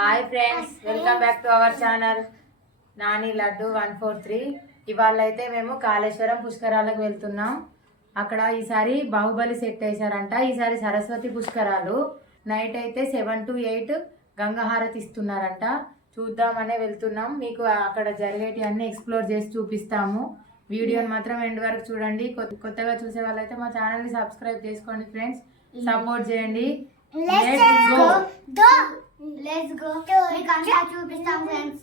Hi friends, welcome back to our channel Nani laddu 143. ఇవాళ అయితే మేము కాళేశ్వరం పుష్కరాలకు వెళ్తున్నాం. అక్కడ ఈసారి బాహుబలి సెట్ వేశారంట. ఈసారి సరస్వతి పుష్కరాలు నైట్ అయితే 7 to 8 గంగాహారతి ఇస్తున్నారంట. చూద్దామనే వెళ్తున్నాం. మీకు అక్కడ జరిగేటి అన్ని ఎక్స్ప్లోర్ చేసి చూపిస్తాము. వీడియోని మాత్రం ఎండ్ వరకు చూడండి. కొత్తగా చూసే వాళ్ళైతే మా ఛానల్ని సబ్స్క్రైబ్ చేసుకోండి ఫ్రెండ్స్, సపోర్ట్ చేయండి. Let's go. మీకు అంతా చూపిస్తాం ఫ్రెండ్స్.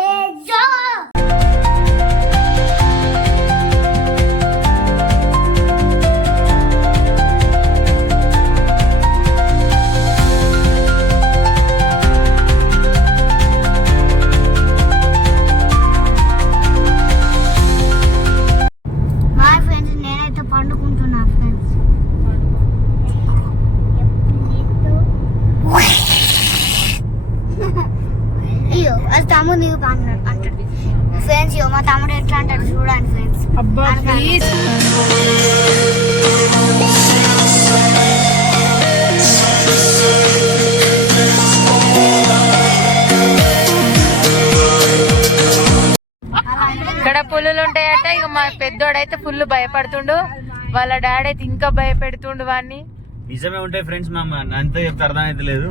Let's go. తమ్ముడు అంటాడు ఫ్రెండ్స్. మా తమ్ముడు ఎట్లా అంటాడు చూడండి ఫ్రెండ్స్. ఇక్కడ పుల్లులు ఉంటాయట. ఇక మా పెద్దోడైతే ఫుల్ భయపడుతుండు, వాళ్ళ డాడీ అయితే ఇంకా భయపెడుతుండు వాడిని. నిజమే ఉంటాయి ఫ్రెండ్స్, అంతా చెప్తే అర్థం అయితే లేదు.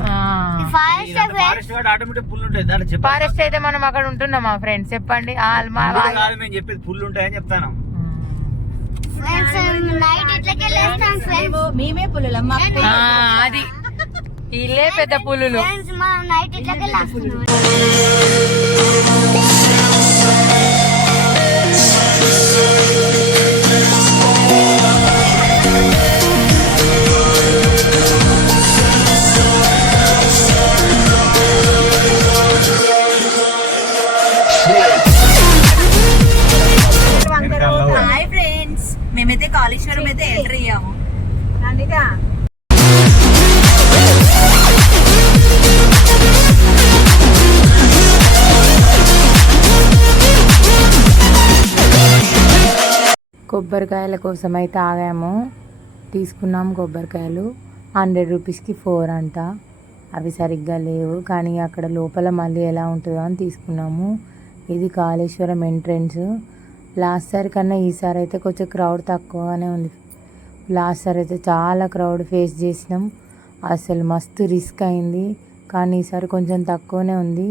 ఫారెస్ట్ అయితే మనం అక్కడ ఉంటున్నాం మా ఫ్రెండ్స్. చెప్పండి. మేము చెప్పేది ఫుల్ ఉంటాయని చెప్తాను. మేమే పులులమ్మా, అది ఇల్లే పెద్ద పులులు. హాయ్ ఫ్రెండ్స్, మేమైతే కాళేశ్వరం అయితే ఎంటర్ అయ్యాము. కొబ్బరికాయల కోసం అయితే ఆగాము. తీసుకున్నాము కొబ్బరికాయలు. 100 రూపీస్కి 4 అంట. అవి సరిగ్గా లేవు, కానీ అక్కడ లోపల మళ్ళీ ఎలా ఉంటుందో అని తీసుకున్నాము. ఇది కాళేశ్వరం ఎంట్రన్స్. లాస్ట్ సారి కన్నా ఈసారి అయితే కొంచెం క్రౌడ్ తక్కువగానే ఉంది. లాస్ట్ సారి అయితే చాలా క్రౌడ్ ఫేస్ చేసినాం. అసలు మస్తు రిస్క్ అయింది, కానీ ఈసారి కొంచెం తక్కువనే ఉంది.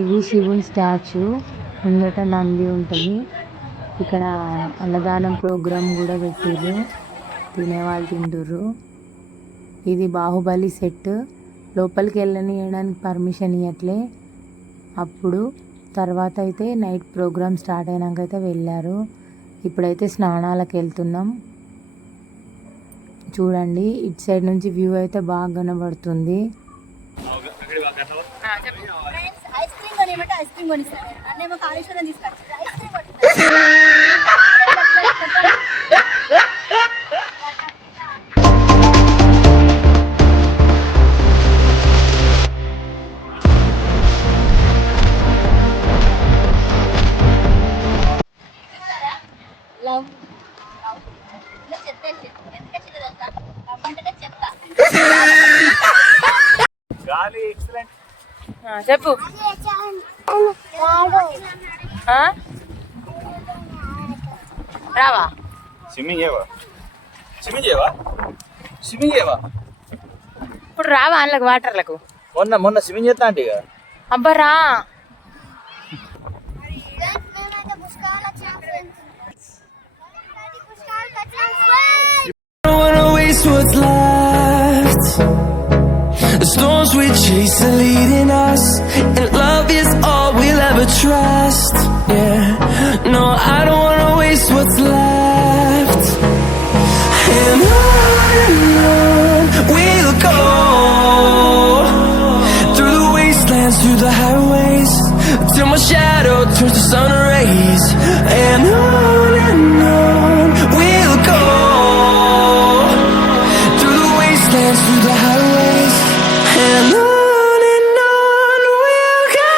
ఇది శివుని స్టాచ్యూ. ముందట నంది ఉంటుంది. ఇక్కడ అన్నదానం ప్రోగ్రాం కూడా పెట్టిర్రు, తినేవాళ్ళు తింటుర్రు. ఇది బాహుబలి సెట్. లోపలికి వెళ్ళనియడానికి పర్మిషన్ ఇవ్వట్లే. అప్పుడు తర్వాత అయితే నైట్ ప్రోగ్రామ్ స్టార్ట్ అయినాక అయితే వెళ్ళారు. ఇప్పుడైతే స్నానాలకు వెళ్తున్నాం. చూడండి, ఇటు సైడ్ నుంచి వ్యూ అయితే బాగా కనబడుతుంది. ఐస్ క్రీమ్ కొనిస్తారు అన్నేమో కాళేశ్వరం తీసుకొచ్చి ఐస్ క్రీమ్ చెప్పు. రావా? ఇప్పుడు రావా అందులోకి వాటర్లకు? మొన్న స్విమ్మింగ్ చేస్తా అంటే అబ్బా రా. The storms we chase are leading us, and love is all we'll ever trust. Yeah, no, I don't wanna waste what's left. And on we'll go, through the wastelands, through the highways, till my shadow turns to sun rays. And on we'll go, through the wastelands, through the highways. And on we'll go.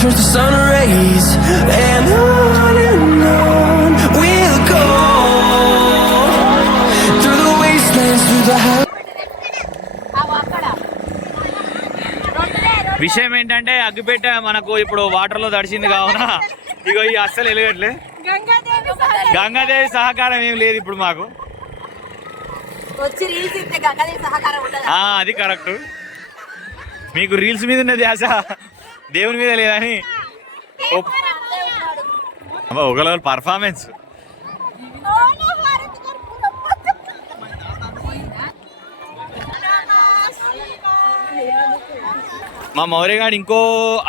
turns to sun rays, and on we'll go through the wastelands, through the highways. విషయం ఏంటంటే అగ్గిపెట్ట మనకు ఇప్పుడు water లో తడిచింది కావున ఇగో ఈ అస్సలు వెలగట్లే. గంగాదేవి సహకారం ఏం లేదు ఇప్పుడు మాకు. వచ్చి రీల్స్ ఇస్తే గంగాదేవి సహకారం ఉండదు. అది కరెక్ట్. మీకు రీల్స్ మీద ఉన్నది ఆశ, దేవుని మీద లేదని. ఒకళ్ళ పర్ఫార్మెన్స్. మా మౌర్యగాడు ఇంకో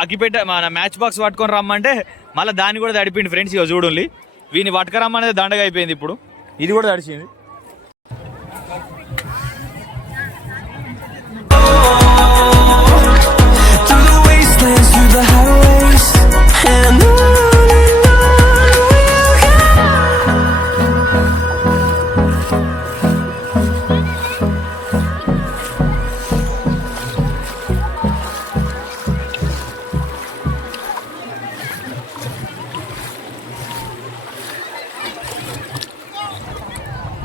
అగ్గిపెట్ట మన మ్యాచ్ బాక్స్ పట్టుకొని రమ్మంటే మళ్ళీ దాన్ని కూడా తడిపిండి ఫ్రెండ్స్. ఇక చూడండి, వీని పట్టుకరమ్మనేది దండగా అయిపోయింది. ఇప్పుడు ఇది కూడా తడిచింది. Through the highways, and on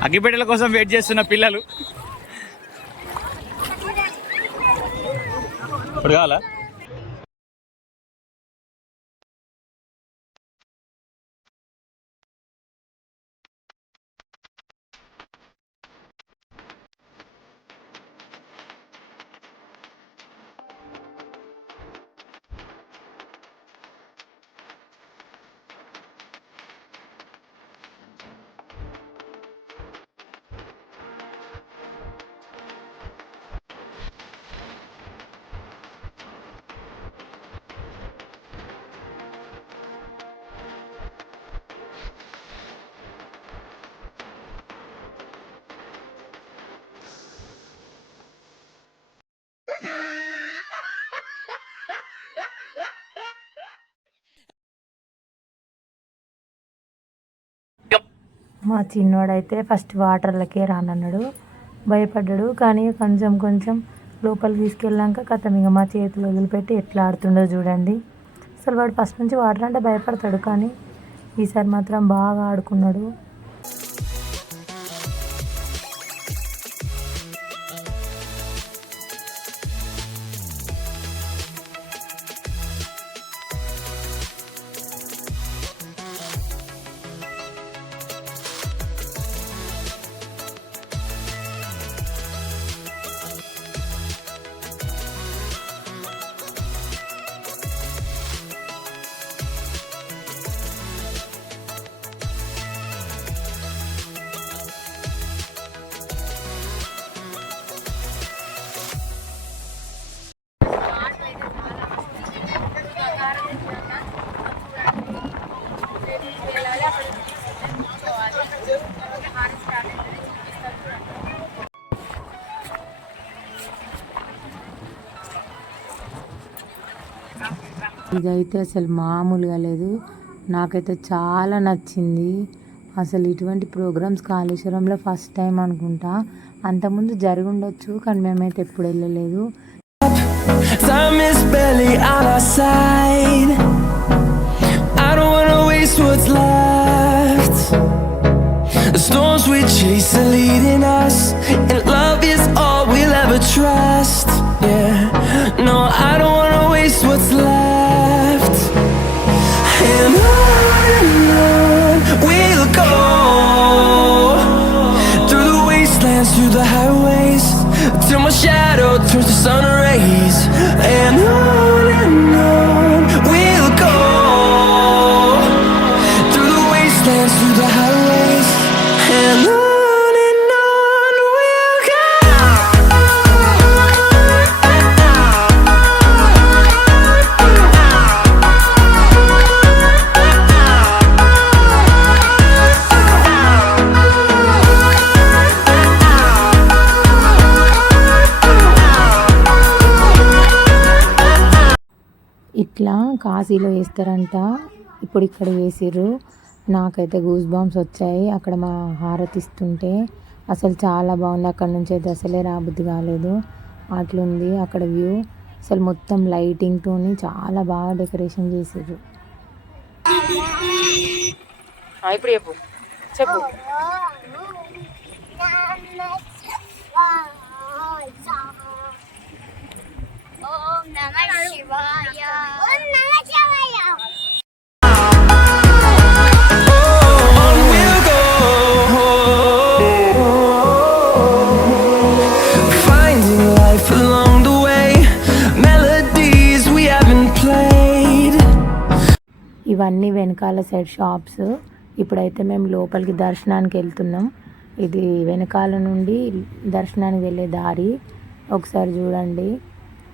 అగ్గిపెట్టెల కోసం వెయిట్ చేస్తున్న పిల్లలు ఇప్పుడు కావాలా? మా చిన్నోడైతే ఫస్ట్ వాటర్లకే రానన్నాడు, భయపడ్డాడు. కానీ కొంచెం కొంచెం లోపలికి తీసుకెళ్ళాక కథ ఇక మా చేతులు వదిలిపెట్టి ఎట్లా ఆడుతుండో చూడండి. అసలు వాడు ఫస్ట్ నుంచి వాటర్ అంటే భయపడతాడు, కానీ ఈసారి మాత్రం బాగా ఆడుకున్నాడు. ఇదైతే అసలు మామూలుగా లేదు, నాకైతే చాలా నచ్చింది. అసలు ఇటువంటి ప్రోగ్రామ్స్ కాళేశ్వరంలో ఫస్ట్ టైం అనుకుంటా. అంతకుముందు జరిగి ఉండొచ్చు, కానీ మేమైతే ఎప్పుడు వెళ్ళలేదు. Time is barely on our side. I don't wanna waste what's left. The storms we chase are leading us, and love is all we'll ever trust. Yeah, no, I don't wanna waste what's left. And on we'll go through the wastelands, through the highways, till my shadow turns to sun rays. And on we'll go through the wastelands, through the highways, and on we'll go. ఇట్లా కాశీలో వేస్తారంట, ఇప్పుడు ఇక్కడ వేసిర్రు. నాకైతే goose bumps వచ్చాయి అక్కడ మా హారతి ఇస్తుంటే. అసలు చాలా బాగుంది, అక్కడ నుంచి అయితే అసలే రాబుద్ది కాలేదు, అట్లుంది అక్కడ వ్యూ. అసలు మొత్తం లైటింగ్తోని చాలా బాగా డెకరేషన్ చేసారు. ఇప్పుడు చెప్పు చెప్పు. On we'll go, finding life along the way, melodies we haven't played. ఇవన్నీ వెనకాల సైడ్ షాప్స్. ఇప్పుడైతే మేము లోపలికి దర్శనానికి వెళ్తున్నాం. ఇది వెనకాల నుండి దర్శనానికి వెళ్ళే దారి. ఒకసారి చూడండి,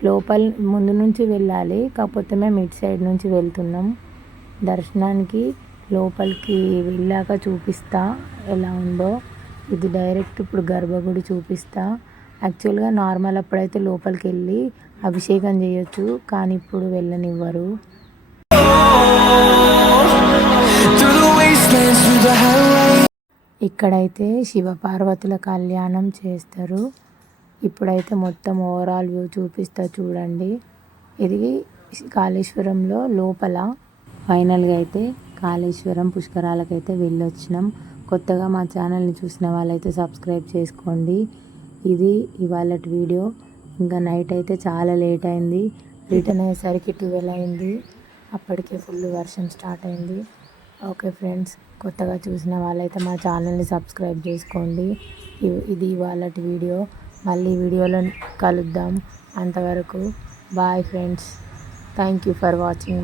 లోపల ముందు నుంచి వెళ్ళాలి, కాకపోతే మేము ఇటు సైడ్ నుంచి వెళ్తున్నాం. దర్శనానికి లోపలికి వెళ్ళాక చూపిస్తా ఎలా ఉందో. ఇది డైరెక్ట్ ఇప్పుడు గర్భగుడి చూపిస్తా. యాక్చువల్గా నార్మల్ అప్పుడైతే లోపలికి వెళ్ళి అభిషేకం చేయొచ్చు, కానీ ఇప్పుడు వెళ్ళనివ్వరు. Through the wastelands, through the highway. ఇక్కడైతే శివపార్వతుల కళ్యాణం చేస్తారు. ఇప్పుడైతే మొత్తం ఓవరాల్ వ్యూ చూపిస్తా చూడండి. ఇది కాళేశ్వరంలో లోపల. ఫైనల్గా అయితే కాళేశ్వరం పుష్కరాలకైతే వెళ్ళొచ్చినాం. కొత్తగా మా ఛానల్ని చూసిన వాళ్ళైతే సబ్స్క్రైబ్ చేసుకోండి. ఇది ఇవాళ వీడియో. ఇంకా నైట్ అయితే చాలా లేట్ అయింది. రిటర్న్ అయ్యేసరికి 12 అయింది. అప్పటికే ఫుల్ వర్షం స్టార్ట్ అయింది. ఓకే ఫ్రెండ్స్, కొత్తగా చూసిన వాళ్ళైతే మా ఛానల్ని సబ్స్క్రైబ్ చేసుకోండి. ఇది ఇవాళ వీడియో. మళ్ళీ వీడియోలో కలుద్దాం. అంతవరకు bye friends. Thank you for watching.